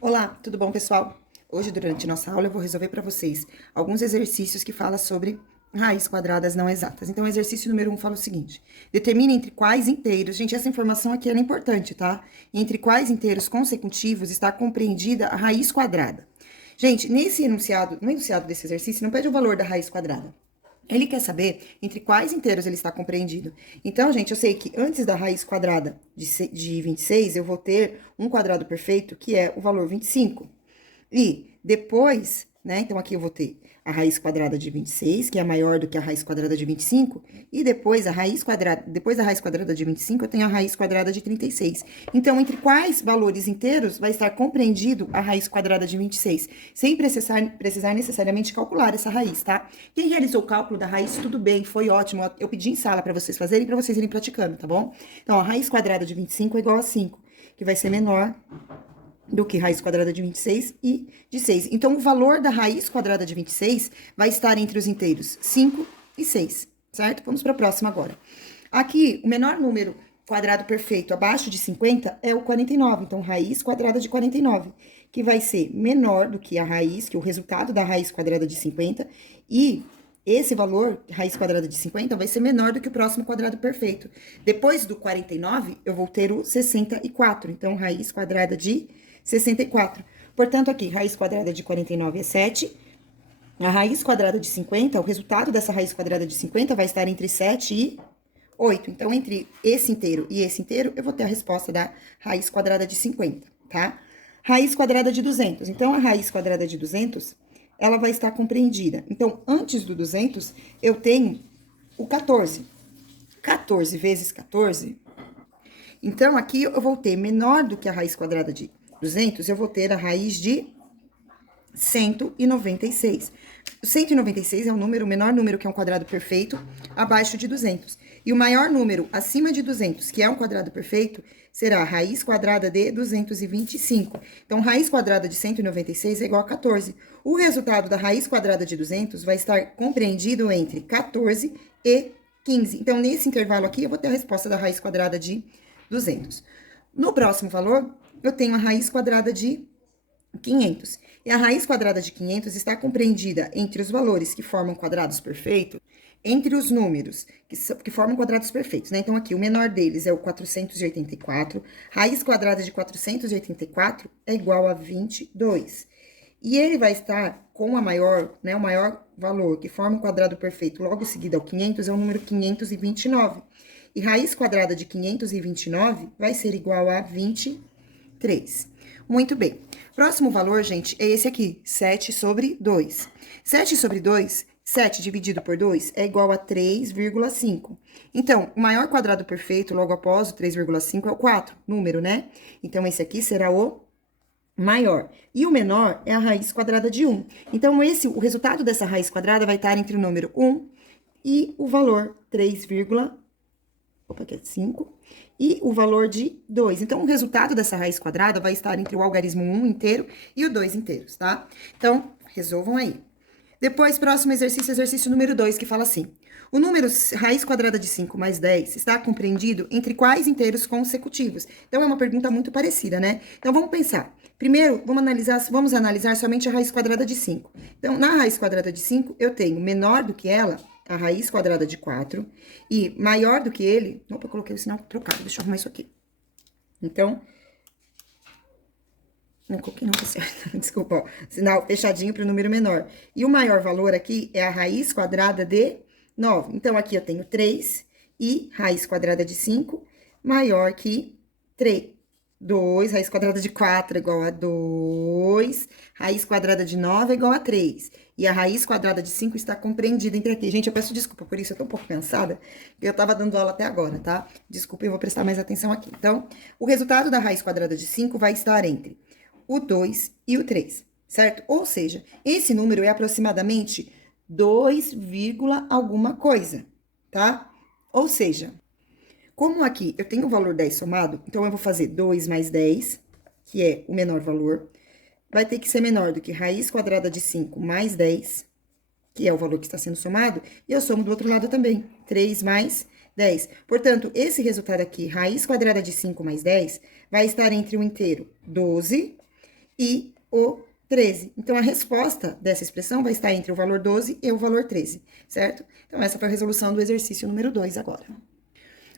Olá, tudo bom, pessoal? Hoje, durante nossa aula, eu vou resolver para vocês alguns exercícios que falam sobre raízes quadradas não exatas. Então, o exercício número 1 fala o seguinte: determine entre quais inteiros, gente, essa informação aqui é importante, tá? Entre quais inteiros consecutivos está compreendida a raiz quadrada. Gente, nesse enunciado, no enunciado desse exercício, não pede o valor da raiz quadrada. Ele quer saber entre quais inteiros ele está compreendido. Então, gente, eu sei que antes da raiz quadrada de 26, eu vou ter um quadrado perfeito, que é o valor 25. E depois, né, então aqui eu vou ter a raiz quadrada de 26, que é maior do que a raiz quadrada de 25, e depois depois da raiz quadrada de 25, eu tenho a raiz quadrada de 36. Então, entre quais valores inteiros vai estar compreendido a raiz quadrada de 26, sem precisar necessariamente calcular essa raiz, tá? Quem realizou o cálculo da raiz, tudo bem, foi ótimo. Eu pedi em sala para vocês fazerem, para vocês irem praticando, tá bom? Então, a raiz quadrada de 25 é igual a 5, que vai ser menor do que raiz quadrada de 26 e de 6. Então, o valor da raiz quadrada de 26 vai estar entre os inteiros 5 e 6, certo? Vamos para a próxima agora. Aqui, o menor número quadrado perfeito abaixo de 50 é o 49. Então, raiz quadrada de 49, que vai ser menor do que a raiz, que é o resultado da raiz quadrada de 50, e esse valor, raiz quadrada de 50, vai ser menor do que o próximo quadrado perfeito. Depois do 49, eu vou ter o 64. Então, raiz quadrada de 64. Portanto, aqui, raiz quadrada de 49 é 7. A raiz quadrada de 50, o resultado dessa raiz quadrada de 50 vai estar entre 7 e 8. Então, entre esse inteiro e esse inteiro, eu vou ter a resposta da raiz quadrada de 50, tá? Raiz quadrada de 200. Então, a raiz quadrada de 200, ela vai estar compreendida. Então, antes do 200, eu tenho o 14. 14 vezes 14. Então, aqui eu vou ter menor do que a raiz quadrada de 200, eu vou ter a raiz de 196. O 196 é o menor número que é um quadrado perfeito, abaixo de 200. E o maior número acima de 200, que é um quadrado perfeito, será a raiz quadrada de 225. Então, raiz quadrada de 196 é igual a 14. O resultado da raiz quadrada de 200 vai estar compreendido entre 14 e 15. Então, nesse intervalo aqui, eu vou ter a resposta da raiz quadrada de 200. No próximo valor, eu tenho a raiz quadrada de 500. E a raiz quadrada de 500 está compreendida entre os valores que formam quadrados perfeitos, entre os números que formam quadrados perfeitos, né? Então, aqui, o menor deles é o 484. Raiz quadrada de 484 é igual a 22. E ele vai estar com a maior, né? O maior valor que forma um quadrado perfeito logo seguido ao 500 é o número 529. E raiz quadrada de 529 vai ser igual a 23. Muito bem. Próximo valor, gente, é esse aqui, 7 sobre 2. 7 sobre 2, 7 dividido por 2 é igual a 3,5. Então, o maior quadrado perfeito, logo após o 3,5, é o 4, número, né? Então, esse aqui será o maior. E o menor é a raiz quadrada de 1. Então, o resultado dessa raiz quadrada vai estar entre o número 1 e o valor 3,5. Opa, aqui é 5, e o valor de 2. Então, o resultado dessa raiz quadrada vai estar entre o algarismo 1 inteiro e o 2 inteiros, tá? Então, resolvam aí. Depois, próximo exercício, exercício número 2, que fala assim: o número raiz quadrada de 5 mais 10 está compreendido entre quais inteiros consecutivos? Então, é uma pergunta muito parecida, né? Então, vamos pensar. Primeiro, vamos analisar somente a raiz quadrada de 5. Então, na raiz quadrada de 5, eu tenho menor do que ela, a raiz quadrada de 4, e maior do que ele... Opa, eu coloquei o sinal trocado, deixa eu arrumar isso aqui. Então... Não coloquei não, tá certo. Desculpa, ó. Sinal fechadinho para o número menor. E o maior valor aqui é a raiz quadrada de 9. Então, aqui eu tenho 3 e raiz quadrada de 5 maior que 3. 2, raiz quadrada de 4 é igual a 2, raiz quadrada de 9 é igual a 3. E a raiz quadrada de 5 está compreendida entre aqui. Gente, eu peço desculpa por isso, eu tô um pouco cansada, eu tava dando aula até agora, tá? Desculpa, eu vou prestar mais atenção aqui. Então, o resultado da raiz quadrada de 5 vai estar entre o 2 e o 3, certo? Ou seja, esse número é aproximadamente 2, alguma coisa, tá? Ou seja, como aqui eu tenho o valor 10 somado, então eu vou fazer 2 mais 10, que é o menor valor, vai ter que ser menor do que raiz quadrada de 5 mais 10, que é o valor que está sendo somado, e eu somo do outro lado também, 3 mais 10. Portanto, esse resultado aqui, raiz quadrada de 5 mais 10, vai estar entre o inteiro 12 e o 13. Então, a resposta dessa expressão vai estar entre o valor 12 e o valor 13, certo? Então, essa foi a resolução do exercício número 2 agora.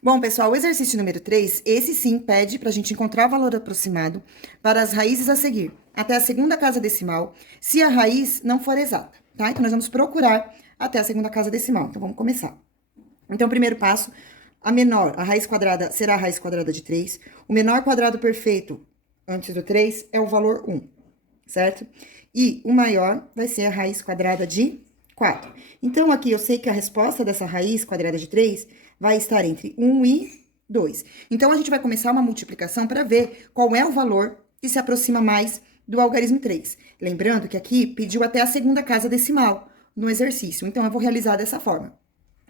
Bom, pessoal, o exercício número 3, esse sim pede para a gente encontrar o valor aproximado para as raízes a seguir, até a segunda casa decimal, se a raiz não for exata, tá? Então, nós vamos procurar até a segunda casa decimal. Então, vamos começar. Então, o primeiro passo, a menor, a raiz quadrada, será a raiz quadrada de 3. O menor quadrado perfeito antes do 3 é o valor 1, certo? E o maior vai ser a raiz quadrada de 4. Então, aqui eu sei que a resposta dessa raiz quadrada de 3 vai estar entre 1 e 2. Então, a gente vai começar uma multiplicação para ver qual é o valor que se aproxima mais do algarismo 3. Lembrando que aqui pediu até a segunda casa decimal no exercício. Então, eu vou realizar dessa forma.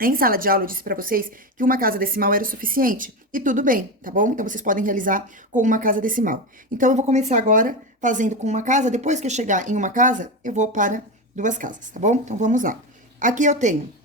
Em sala de aula, eu disse para vocês que uma casa decimal era o suficiente. E tudo bem, tá bom? Então, vocês podem realizar com uma casa decimal. Então, eu vou começar agora fazendo com uma casa. Depois que eu chegar em uma casa, eu vou para duas casas, tá bom? Então, vamos lá. Aqui eu tenho...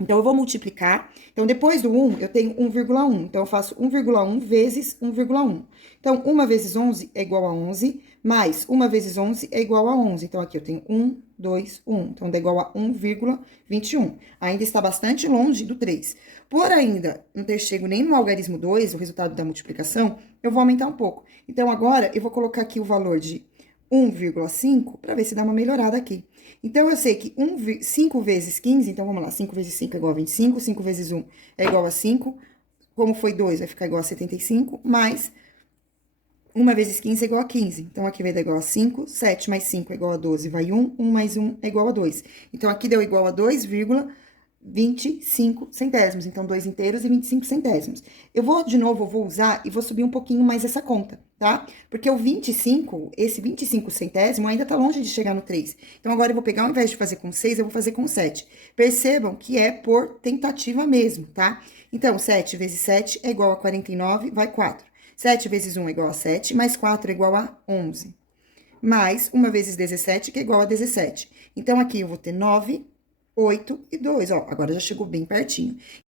Então, eu vou multiplicar. Então, depois do 1, eu tenho 1,1. Então, eu faço 1,1 vezes 1,1. Então, 1 vezes 11 é igual a 11, mais 1 vezes 11 é igual a 11. Então, aqui eu tenho 1, 2, 1. Então, dá igual a 1,21. Ainda está bastante longe do 3. Por ainda não ter chego nem no algarismo 2, o resultado da multiplicação, eu vou aumentar um pouco. Então, agora, eu vou colocar aqui o valor de 1,5 para ver se dá uma melhorada aqui. Então, eu sei que 5 vezes 15, então vamos lá, 5 vezes 5 é igual a 25, 5 vezes 1 é igual a 5, como foi 2, vai ficar igual a 75, mais 1 vezes 15 é igual a 15. Então, aqui vai dar igual a 5, 7 mais 5 é igual a 12, vai 1, 1 mais 1 é igual a 2. Então, aqui deu igual a 2,25 centésimos. Então, 2 inteiros e 25 centésimos. Eu vou, de novo, eu vou usar e vou subir um pouquinho mais essa conta, tá? Porque o 25, esse 25 centésimo ainda tá longe de chegar no 3. Então, agora eu vou pegar, ao invés de fazer com 6, eu vou fazer com 7. Percebam que é por tentativa mesmo, tá? Então, 7 vezes 7 é igual a 49, vai 4. 7 vezes 1 é igual a 7, mais 4 é igual a 11. Mais 1 vezes 17, que é igual a 17. Então, aqui eu vou ter 9, 8 e 2, ó, agora já chegou bem pertinho.